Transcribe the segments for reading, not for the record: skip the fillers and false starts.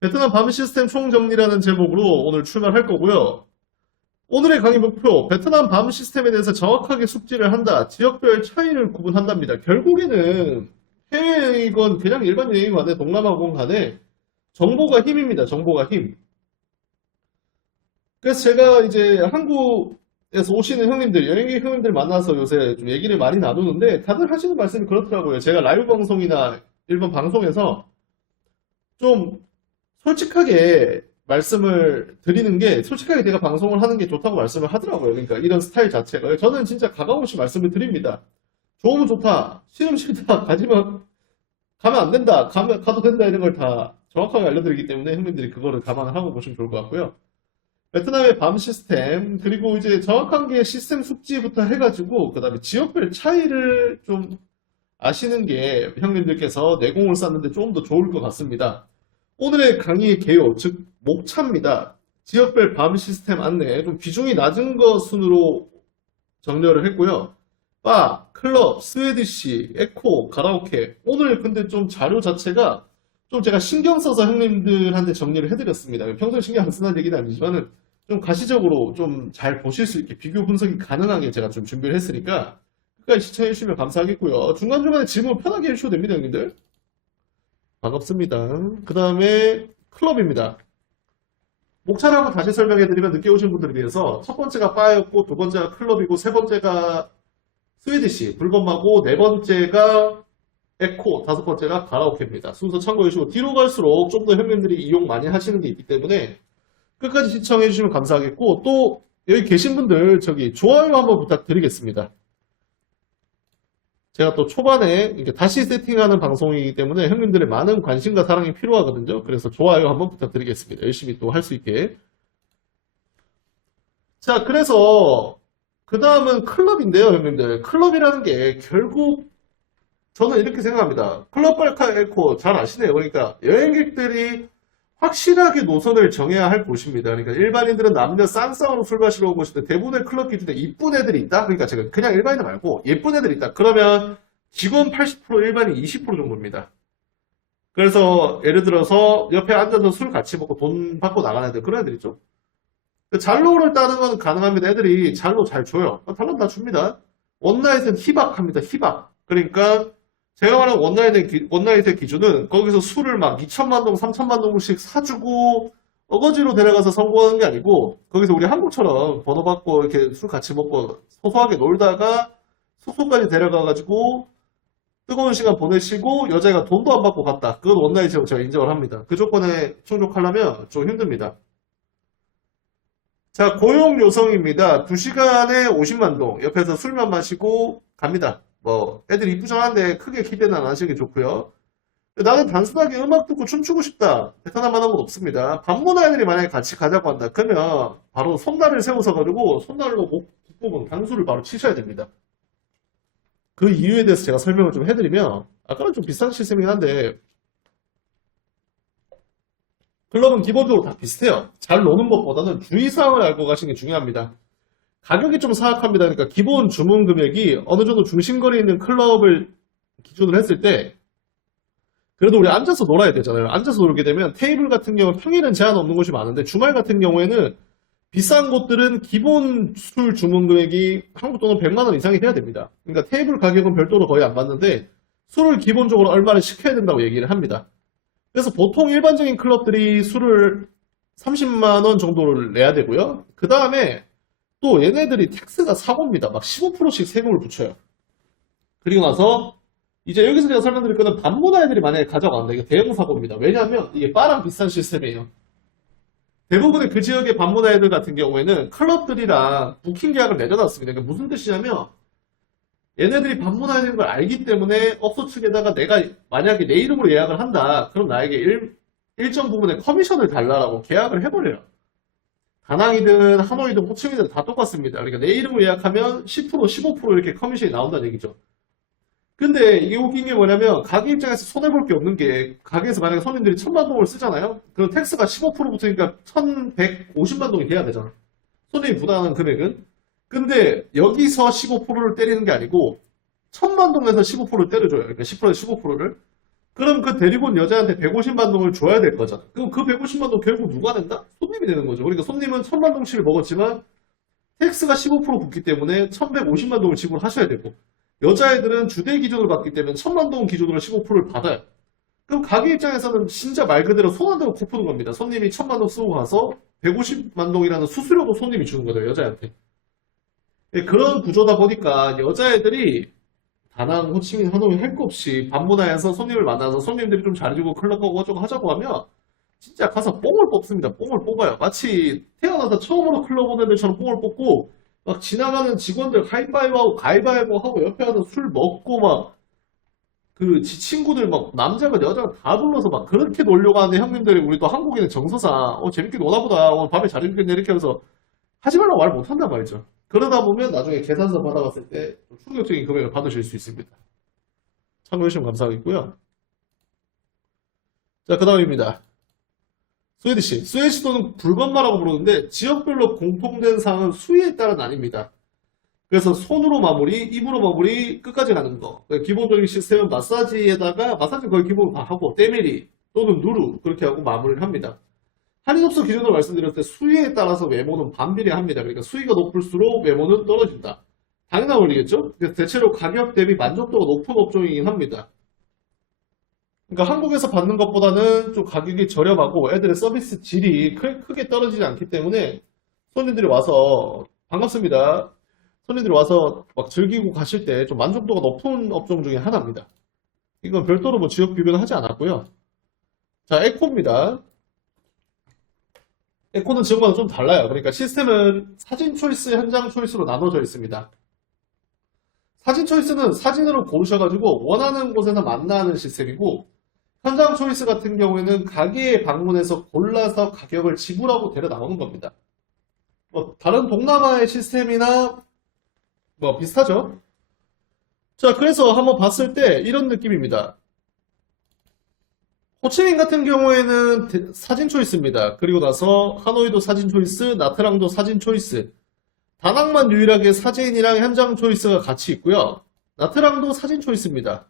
베트남 밤 시스템 총정리라는 제목으로 오늘 출발할 거고요. 오늘의 강의 목표, 베트남 밤 시스템에 대해서 정확하게 숙지를 한다. 지역별 차이를 구분한답니다. 결국에는 해외이건 그냥 일반 여행이 간에 동남아건 간에 정보가 힘입니다. 정보가 힘. 그래서 제가 이제 한국에서 오시는 형님들, 여행객 형님들 만나서 요새 좀 얘기를 많이 나누는데 다들 하시는 말씀이 그렇더라고요. 제가 라이브 방송이나 일반 방송에서 좀 솔직하게 말씀을 드리는 게, 솔직하게 내가 방송을 하는 게 좋다고 말씀을 하더라고요. 그러니까 이런 스타일 자체가. 저는 진짜 가감없이 말씀을 드립니다. 좋으면 좋다, 싫으면 싫다, 가면 안 된다, 가도 된다, 이런 걸 다 정확하게 알려드리기 때문에 형님들이 그거를 감안을 하고 보시면 좋을 것 같고요. 베트남의 밤 시스템, 그리고 이제 정확한 게 시스템 숙지부터 해가지고, 그 다음에 지역별 차이를 좀 아시는 게 형님들께서 내공을 쌓는데 조금 더 좋을 것 같습니다. 오늘의 강의의 개요, 즉 목차입니다. 지역별 밤 시스템 안내, 좀 비중이 낮은 것 순으로 정렬을 했고요. 바, 클럽, 스웨디시, 에코, 가라오케. 오늘 근데 좀 자료 자체가 좀 제가 신경 써서 형님들한테 정리를 해드렸습니다. 평소에 신경 안 쓰는 얘기는 아니지만은 좀 가시적으로 좀 잘 보실 수 있게 비교 분석이 가능하게 제가 좀 준비를 했으니까 끝까지 시청해주시면 감사하겠고요. 중간중간에 질문 편하게 해주셔도 됩니다, 형님들. 반갑습니다. 그 다음에 클럽입니다. 목차를 한번 다시 설명해드리면 늦게 오신 분들을 위해서 첫 번째가 바였고, 두 번째가 클럽이고, 세 번째가 스웨디시, 불건마고, 네 번째가 에코, 다섯 번째가 가라오케입니다. 순서 참고해주시고 뒤로 갈수록 좀 더 형님들이 이용 많이 하시는 게 있기 때문에 끝까지 시청해주시면 감사하겠고, 또 여기 계신 분들 저기 좋아요 한번 부탁드리겠습니다. 제가 또 초반에 이렇게 다시 세팅하는 방송이기 때문에 형님들의 많은 관심과 사랑이 필요하거든요. 그래서 좋아요 한번 부탁드리겠습니다. 열심히 또 할 수 있게. 자, 그래서 그 다음은 클럽인데요, 형님들. 클럽이라는 게 결국 저는 이렇게 생각합니다. 클럽 발카 에코 잘 아시네요. 그러니까 여행객들이 확실하게 노선을 정해야 할 곳입니다. 그러니까 일반인들은 남녀 쌍쌍으로 술 마시러 오고 싶을 때 대부분의 클럽 기준에 이쁜 애들이 있다? 그러니까 제가 그냥 일반인 말고 예쁜 애들이 있다. 그러면 직원 80%, 일반인 20% 정도입니다. 그래서 예를 들어서 옆에 앉아서 술 같이 먹고 돈 받고 나가는 애들, 그런 애들 있죠. 잘로를 따는 건 가능합니다. 애들이 잘로 잘 줘요. 달라면 다 줍니다. 원나잇은 희박합니다. 희박. 그러니까 제가 말하는 원나잇의 기준은 거기서 술을 막 2천만 동, 3천만 동씩 사주고 어거지로 데려가서 성공하는 게 아니고, 거기서 우리 한국처럼 번호 받고 이렇게 술 같이 먹고 소소하게 놀다가 숙소까지 데려가가지고 뜨거운 시간 보내시고 여자가 돈도 안 받고 갔다. 그건 원나잇이라고 제가 인정을 합니다. 그 조건에 충족하려면 좀 힘듭니다. 자, 고용 요성입니다. 2시간에 50만 동. 옆에서 술만 마시고 갑니다. 뭐 애들 이쁘장한데 크게 기대는 안 하시는 게 좋고요. 나는 단순하게 음악 듣고 춤추고 싶다. 베트남만 한 건 없습니다. 밤문화 애들이 만약에 같이 가자고 한다. 그러면 바로 손날을 세워서 가지고 손날로 목 부분 단수를 바로 치셔야 됩니다. 그 이유에 대해서 제가 설명을 좀 해드리면, 아까는 좀 비싼 시스템이긴 한데 클럽은 기본적으로 다 비슷해요. 잘 노는 것보다는 주의사항을 알고 가시는 게 중요합니다. 가격이 좀 사악합니다. 그러니까 기본 주문 금액이 어느 정도 중심거리에 있는 클럽을 기준으로 했을 때, 그래도 우리 앉아서 놀아야 되잖아요. 앉아서 놀게 되면 테이블 같은 경우 평일은 제한 없는 곳이 많은데 주말 같은 경우에는 비싼 곳들은 기본 술 주문 금액이 한국 돈은 100만 원 이상이 돼야 됩니다. 그러니까 테이블 가격은 별도로 거의 안 받는데 술을 기본적으로 얼마를 시켜야 된다고 얘기를 합니다. 그래서 보통 일반적인 클럽들이 술을 30만 원 정도를 내야 되고요. 그 다음에 또 얘네들이 텍스가 사고입니다. 막 15%씩 세금을 붙여요. 그리고 나서 이제 여기서 제가 설명드릴 거는 밤문화 애들이 만약에 가져간다. 이게 대형 사고입니다. 왜냐하면 이게 바랑 비싼 시스템이에요. 대부분의 그 지역의 밤문화 애들 같은 경우에는 클럽들이랑 부킹 계약을 맺어놨습니다. 그러니까 무슨 뜻이냐면 얘네들이 밤문화 애들인 걸 알기 때문에 업소 측에다가 내가 만약에 내 이름으로 예약을 한다. 그럼 나에게 일정 부분의 커미션을 달라고 계약을 해버려요. 다낭이든 하노이든 호치민이든 다 똑같습니다. 그러니까 내 이름으로 예약하면 10%, 15% 이렇게 커미션이 나온다는 얘기죠. 근데 이게 웃긴 게 뭐냐면 가게 입장에서 손해볼 게 없는 게, 가게에서 만약에 손님들이 1000만 동을 쓰잖아요. 그럼 텍스가 15% 붙으니까 1150만 동이 돼야 되잖아. 손님이 부담하는 금액은. 근데 여기서 15%를 때리는 게 아니고 1000만 동에서 15%를 때려줘요. 그러니까 10%에서 15%를. 그럼 그 데리고 온 여자한테 150만 동을 줘야 될 거잖아. 그럼 그 150만 동 결국 누가 낸다? 손님이 되는 거죠. 그러니까 손님은 1000만 동치를 먹었지만 텍스가 15% 붙기 때문에 1150만 동을 지불하셔야 되고, 여자애들은 주대 기준으로 받기 때문에 1000만 동 기준으로 15%를 받아요. 그럼 가게 입장에서는 진짜 말 그대로 손 안 대고 코 푸는 겁니다. 손님이 1000만 동 쓰고 가서 150만 동이라는 수수료도 손님이 주는 거죠, 여자한테. 그런 구조다 보니까 여자애들이 다낭, 호치민, 하노이 할 거 없이 밤문화에서 손님을 만나서 손님들이 좀 잘해주고 클럽 가고 어쩌고 하자고 하면 진짜 가서 뽕을 뽑습니다. 뽕을 뽑아요. 마치 태어나서 처음으로 클럽 온 애들처럼 뽕을 뽑고 막 지나가는 직원들 하이파이브하고 가위바위보 하고 옆에 가서 술 먹고 막 그 지 친구들 막 남자가 여자가 다 불러서 막 그렇게 놀려고 하는데 형님들이 우리 또 한국인은 정서상 재밌게 노나 보다 오늘 밤에 잘해주겠네 이렇게 하면서 하지 말라고 말 못한단 말이죠. 그러다 보면 나중에 계산서 받아봤을 때 충격적인 금액을 받으실 수 있습니다. 참고해주시면 감사하겠고요. 자, 그 다음입니다. 스웨디시. 스웨디시도는 불건마라고 부르는데 지역별로 공통된 사항은 수위에 따라 나뉩니다. 그래서 손으로 마무리, 입으로 마무리, 끝까지 가는 거. 기본적인 시스템은 마사지에다가 마사지 거의 기본으로 다 하고 때밀이 또는 누르 그렇게 하고 마무리를 합니다. 할인업소 기준으로 말씀드렸을 때 수위에 따라서 외모는 반비례합니다. 그러니까 수위가 높을수록 외모는 떨어진다. 당연한 원리겠죠? 그래서 대체로 가격 대비 만족도가 높은 업종이긴 합니다. 그러니까 한국에서 받는 것보다는 좀 가격이 저렴하고 애들의 서비스 질이 크게 떨어지지 않기 때문에 손님들이 와서 반갑습니다. 손님들이 와서 막 즐기고 가실 때 좀 만족도가 높은 업종 중에 하나입니다. 이건 별도로 뭐 지역 비교는 하지 않았고요. 자, 에코입니다. 에코는 지역마다 좀 달라요. 그러니까 시스템은 사진 초이스, 현장 초이스로 나눠져 있습니다. 사진 초이스는 사진으로 고르셔가지고 원하는 곳에서 만나는 시스템이고, 현장 초이스 같은 경우에는 가게에 방문해서 골라서 가격을 지불하고 데려 나오는 겁니다. 뭐 다른 동남아의 시스템이나 뭐 비슷하죠? 자, 그래서 한번 봤을 때 이런 느낌입니다. 호치민 같은 경우에는 사진 초이스입니다. 그리고 나서 하노이도 사진 초이스, 나트랑도 사진 초이스. 다낭만 유일하게 사진이랑 현장 초이스가 같이 있고요. 나트랑도 사진 초이스입니다.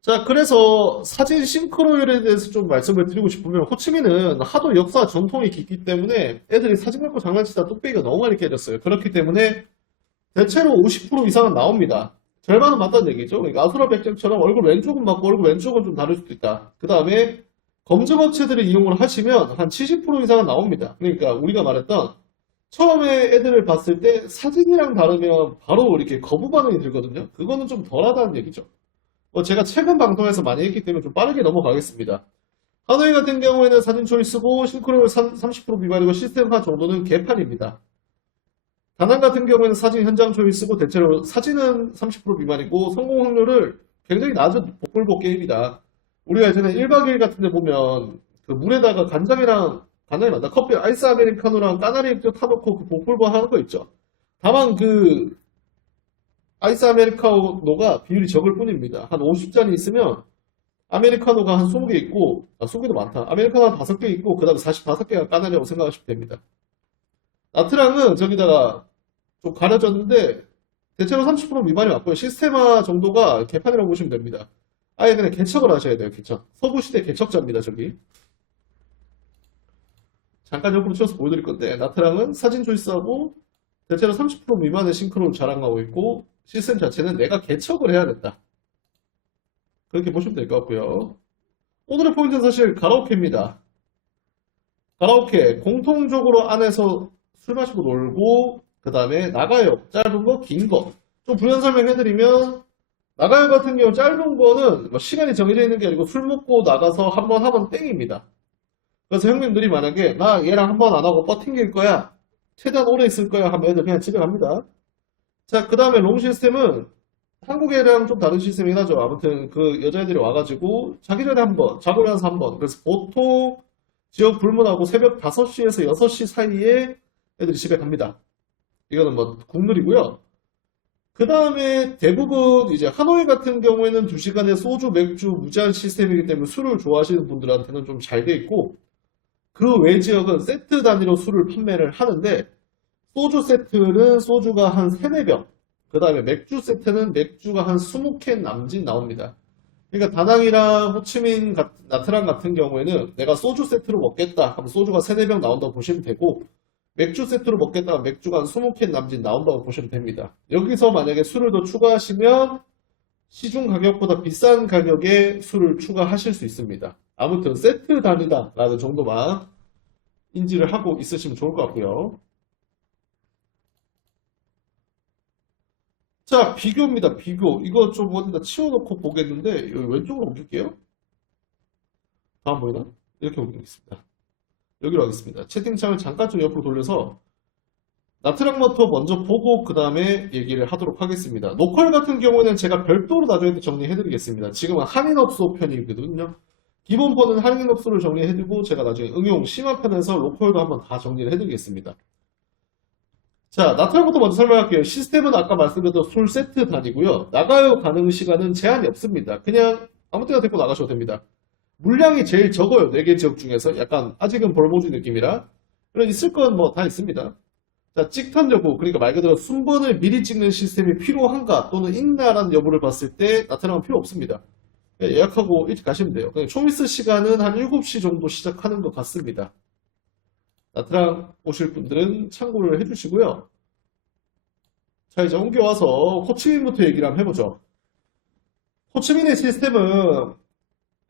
자, 그래서 사진 싱크로율에 대해서 좀 말씀을 드리고 싶으면 호치민은 하도 역사 전통이 깊기 때문에 애들이 사진 갖고 장난치다 뚝배기가 너무 많이 깨졌어요. 그렇기 때문에 대체로 50% 이상은 나옵니다. 절반은 맞다는 얘기죠. 그러니까 아수라 백작처럼 얼굴 왼쪽은 맞고 얼굴 왼쪽은 좀 다를 수도 있다. 그 다음에 검증업체들을 이용을 하시면 한 70% 이상은 나옵니다. 그러니까 우리가 말했던 처음에 애들을 봤을 때 사진이랑 다르면 바로 이렇게 거부 반응이 들거든요. 그거는 좀 덜하다는 얘기죠. 제가 최근 방송에서 많이 했기 때문에 좀 빠르게 넘어가겠습니다. 하노이 같은 경우에는 사진 초이스고 싱크로율 30% 미만이고 시스템화 정도는 개판입니다. 다낭 같은 경우에는 사진 현장 초이스고 대체로 사진은 30% 미만이고 성공 확률을 굉장히 낮은 복불복 게임이다. 우리가 예전에 1박 2일 같은 데 보면 그 물에다가 간장이 맞나? 커피 아이스 아메리카노랑 까나리 액젓 타놓고 그 복불복 하는 거 있죠. 다만 그 아이스 아메리카노가 비율이 적을 뿐입니다. 한 50잔이 있으면 아메리카노가 한 20개 있고 20개도 많다. 아메리카노 한 5개 있고 그 다음에 45개가 까나리라고 생각하시면 됩니다. 나트랑은 저기다가 좀 가려졌는데 대체로 30% 미만이 왔고요. 시스테마 정도가 개판이라고 보시면 됩니다. 아예 그냥 개척을 하셔야 돼요. 개척. 서부시대 개척자입니다. 저기. 잠깐 옆으로 치워서 보여드릴 건데 나트랑은 사진 초이스하고 대체로 30% 미만의 싱크로를 자랑하고 있고 시스템 자체는 내가 개척을 해야 된다. 그렇게 보시면 될 것 같고요. 오늘의 포인트는 사실 가라오케입니다. 가라오케 공통적으로 안에서 술 마시고 놀고 그 다음에 나가요. 짧은 거, 긴 거. 좀 부연 설명해드리면 나가요 같은 경우 짧은 거는 뭐 시간이 정해져 있는 게 아니고 술 먹고 나가서 한 번 하면 땡입니다. 그래서 형님들이 만약에 나 얘랑 한 번 안 하고 버팅길 거야. 최대한 오래 있을 거야 하면 애들 그냥 집에 갑니다. 자, 그 다음에 롱 시스템은 한국애랑 좀 다른 시스템이긴 하죠. 아무튼 그 여자애들이 와가지고 자기 전에 한 번, 자고 나서 한 번. 그래서 보통 지역 불문하고 새벽 5시에서 6시 사이에 애들이 집에 갑니다. 이거는 뭐 국룰이고요. 그 다음에 대부분 이제 하노이 같은 경우에는 2시간에 소주, 맥주 무제한 시스템이기 때문에 술을 좋아하시는 분들한테는 좀 잘 돼 있고 그 외 지역은 세트 단위로 술을 판매를 하는데 소주 세트는 소주가 한 3, 4병 그 다음에 맥주 세트는 맥주가 한 20캔 남짓 나옵니다. 그러니까 다낭이랑 호치민, 나트랑 같은 경우에는 내가 소주 세트로 먹겠다 하면 소주가 3, 4병 나온다고 보시면 되고 맥주 세트로 먹겠다 하면 맥주가 한 20캔 남짓 나온다고 보시면 됩니다. 여기서 만약에 술을 더 추가하시면 시중 가격보다 비싼 가격에 술을 추가하실 수 있습니다. 아무튼 세트 단위다라는 정도만 인지를 하고 있으시면 좋을 것 같고요. 자, 비교입니다. 비교. 이거 좀 어디다 치워놓고 보겠는데 여기 왼쪽으로 옮길게요. 다음 보이나? 이렇게 옮기겠습니다. 여기로 하겠습니다. 채팅창을 잠깐 좀 옆으로 돌려서 나트랑 모터 먼저 보고 그 다음에 얘기를 하도록 하겠습니다. 로컬 같은 경우는 제가 별도로 나중에 정리해드리겠습니다. 지금은 한인업소 편이거든요. 기본폰은 한인업소를 정리해두고 제가 나중에 응용 심화편에서 로컬도 한번 다 정리를 해드리겠습니다. 자, 나트랑부터 먼저 설명할게요. 시스템은 아까 말씀드렸던 솔 세트 단위고요. 나가요 가능 시간은 제한이 없습니다. 그냥 아무 때나 데리고 나가셔도 됩니다. 물량이 제일 적어요. 4개 지역 중에서 약간 아직은 벌모지 느낌이라 그런 있을 건 뭐 다 있습니다. 자, 찍턴 여부, 그러니까 말 그대로 순번을 미리 찍는 시스템이 필요한가 또는 있나라는 여부를 봤을 때 나트랑은 필요 없습니다. 예약하고 일찍 가시면 돼요. 초이스 시간은 한 7시 정도 시작하는 것 같습니다. 나트랑 오실 분들은 참고를 해주시고요. 자, 이제 옮겨와서 호치민부터 얘기를 한번 해보죠. 호치민의 시스템은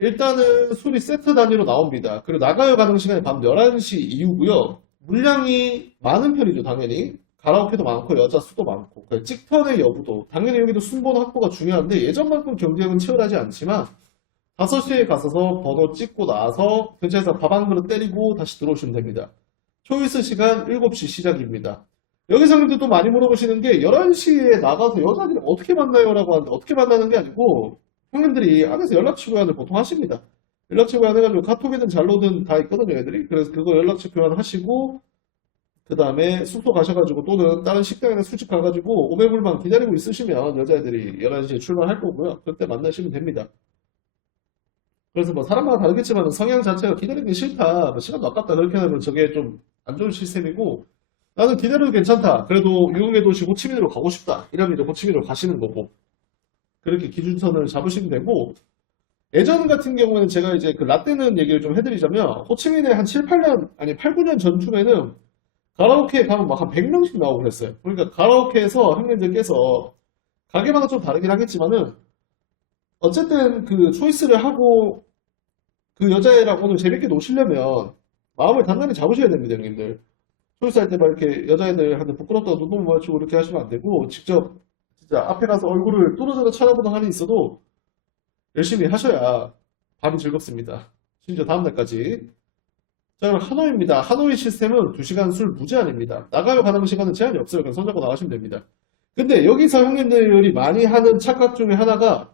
일단은 술이 세트 단위로 나옵니다. 그리고 나가요 가능 시간이 밤 11시 이후고요. 물량이 많은 편이죠, 당연히. 가라오케도 많고 여자 수도 많고 찍턴의 여부도 당연히 여기도 순번 확보가 중요한데 예전만큼 경쟁은 치열하지 않지만 5시에 가서서 번호 찍고 나서 근처에서 밥 한 그릇 때리고 다시 들어오시면 됩니다. 초이스 시간 7시 시작입니다. 여기서 근데 또 많이 물어보시는 게 11시에 나가서 여자들이 어떻게 만나요? 라고 하는데 어떻게 만나는 게 아니고 형님들이 안에서 연락처 교환을 보통 하십니다. 연락처 교환해가지고 카톡이든 잘로든 다 있거든요, 애들이. 그래서 그거 연락처 교환하시고 그 다음에 숙소 가셔가지고 또는 다른 식당이나 술집 가가지고 500불만 기다리고 있으시면 여자애들이 11시에 출발할 거고요. 그때 만나시면 됩니다. 그래서 뭐 사람마다 다르겠지만 성향 자체가 기다리기 싫다, 뭐 시간도 아깝다 그렇게 하면 저게 좀 안 좋은 시스템이고 나는 기다려도 괜찮다. 그래도 유흥의 도시 호치민으로 가고 싶다. 이러면 이제 호치민으로 가시는 거고 그렇게 기준선을 잡으시면 되고 예전 같은 경우에는 제가 이제 그 라떼는 얘기를 좀 해드리자면 호치민에 한 7, 8년 아니 8, 9년 전쯤에는 가라오케에 가면 막 한 100명씩 나오고 그랬어요. 그러니까 가라오케에서 형님들께서 가게마다 좀 다르긴 하겠지만은 어쨌든 그 초이스를 하고 그 여자애랑 오늘 재밌게 노시려면 마음을 단단히 잡으셔야 됩니다, 형님들. 초이스 할 때 막 이렇게 여자애들한테 부끄럽다고 눈 너무 마주치고 이렇게 하시면 안 되고 직접 진짜 앞에 가서 얼굴을 뚫어져라 쳐다보는 한이 있어도 열심히 하셔야 밤이 즐겁습니다. 심지어 다음날까지. 자, 그럼 하노이입니다. 하노이 시스템은 2시간 술 무제한입니다. 나가요 가는 시간은 제한이 없어요. 그냥 손잡고 나가시면 됩니다. 근데 여기서 형님들이 많이 하는 착각 중에 하나가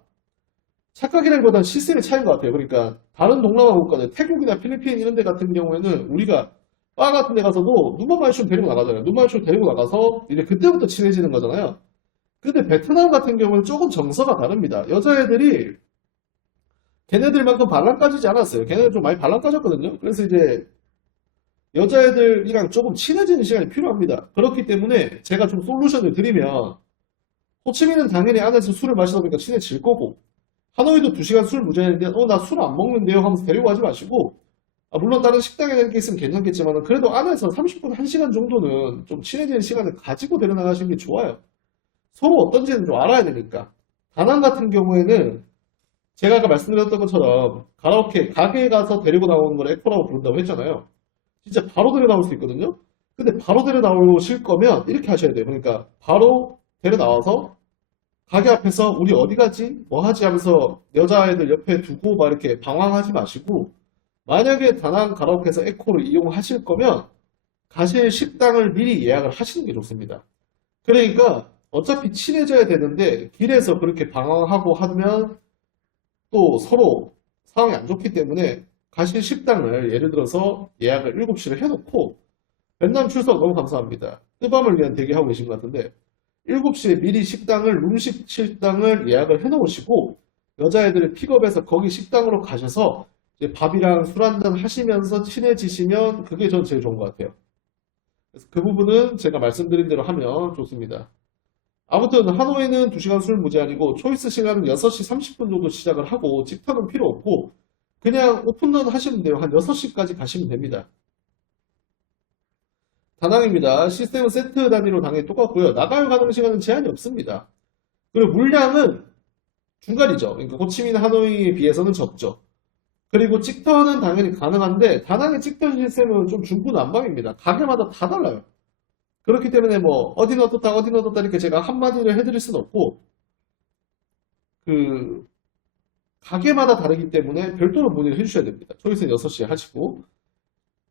착각이라기보다는 시스템의 차이인 것 같아요. 그러니까 다른 동남아 국가들, 태국이나 필리핀 이런 데 같은 경우에는 우리가 바 같은 데 가서도 눈만 마주치면 데리고 나가잖아요. 눈만 마주치면 데리고 나가서 이제 그때부터 친해지는 거잖아요. 근데 베트남 같은 경우는 조금 정서가 다릅니다. 여자애들이 걔네들만큼 발랑 까지지 않았어요. 걔네들 좀 많이 발랑 까졌거든요. 그래서 이제 여자애들이랑 조금 친해지는 시간이 필요합니다. 그렇기 때문에 제가 좀 솔루션을 드리면 호치민은 당연히 안에서 술을 마시다 보니까 친해질 거고 하노이도 2시간 술 무제한인데 나 술 안 먹는데요 하면서 데리고 가지 마시고 물론 다른 식당에 있는 게 있으면 괜찮겠지만 그래도 안에서 30분, 1시간 정도는 좀 친해지는 시간을 가지고 데려나가시는 게 좋아요. 서로 어떤지는 좀 알아야 되니까. 다낭 같은 경우에는 제가 아까 말씀드렸던 것처럼 가라오케 가게에 가서 데리고 나오는 걸 에코라고 부른다고 했잖아요. 진짜 바로 데려 나올 수 있거든요. 근데 바로 데려 나오실 거면 이렇게 하셔야 돼요. 그러니까 바로 데려 나와서 가게 앞에서 우리 어디 가지? 뭐 하지? 하면서 여자아이들 옆에 두고 막 이렇게 방황하지 마시고 만약에 다낭 가라오케에서 에코를 이용하실 거면 가실 식당을 미리 예약을 하시는 게 좋습니다. 그러니까 어차피 친해져야 되는데 길에서 그렇게 방황하고 하면 또 서로 상황이 안 좋기 때문에 가실 식당을 예를 들어서 예약을 7시를 해놓고 벤남 출석 너무 감사합니다. 뜨밤을 위한 대기하고 계신 것 같은데 7시에 미리 식당을 룸식 식당을 예약을 해놓으시고 여자애들을 픽업해서 거기 식당으로 가셔서 이제 밥이랑 술 한잔 하시면서 친해지시면 그게 전 제일 좋은 것 같아요. 그래서 그 부분은 제가 말씀드린 대로 하면 좋습니다. 아무튼 하노이는 2시간 술 무제한이고 초이스 시간은 6시 30분 정도 시작을 하고 집탁은 필요 없고 그냥 오픈런 하시면 돼요. 한 6시까지 가시면 됩니다. 다낭입니다. 시스템은 세트 단위로 당연히 똑같고요. 나갈 가능 시간은 제한이 없습니다. 그리고 물량은 중간이죠. 그러니까 호치민 하노이에 비해서는 적죠. 그리고 찍턴은 당연히 가능한데 다낭의 찍턴 시스템은 좀 중구난방입니다. 가게마다 다 달라요. 그렇기 때문에 뭐 어디는 어떻다 어디는 어떻다 이렇게 제가 한마디로 해드릴 수는 없고 그 가게마다 다르기 때문에 별도로 문의를 해주셔야 됩니다. 초이스는 6시에 하시고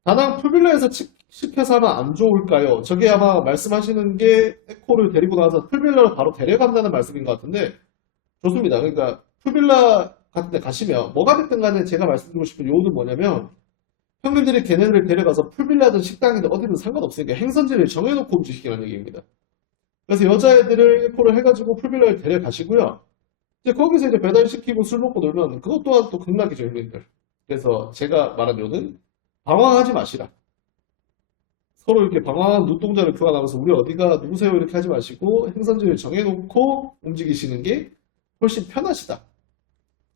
다낭 풀빌라에서 시켜서 하면 안 좋을까요? 저게 아마 말씀하시는 게 에코를 데리고 나와서 풀빌라로 바로 데려간다는 말씀인 것 같은데 좋습니다. 그러니까 풀빌라 같은 데 가시면 뭐가 됐든 간에 제가 말씀드리고 싶은 요는 뭐냐면 형님들이 걔네를 데려가서 풀빌라든 식당이든 어디든 상관없으니까 행선지를 정해놓고 움직이라는 얘기입니다. 그래서 여자애들을 에코를 해가지고 풀빌라를 데려가시고요. 이제 거기서 이제 배달시키고 술 먹고 놀면 그것 또한 또 극락이죠, 형님들. 그래서 제가 말한 요는 방황하지 마시라. 서로 이렇게 방황한 눈동자를 교환하면서 우리 어디가 누구세요 이렇게 하지 마시고 행선지를 정해놓고 움직이시는 게 훨씬 편하시다.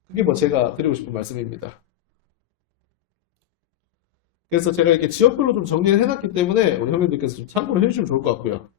그게 뭐 제가 드리고 싶은 말씀입니다. 그래서 제가 이렇게 지역별로 좀 정리를 해놨기 때문에 우리 형님들께서 좀 참고를 해주시면 좋을 것 같고요.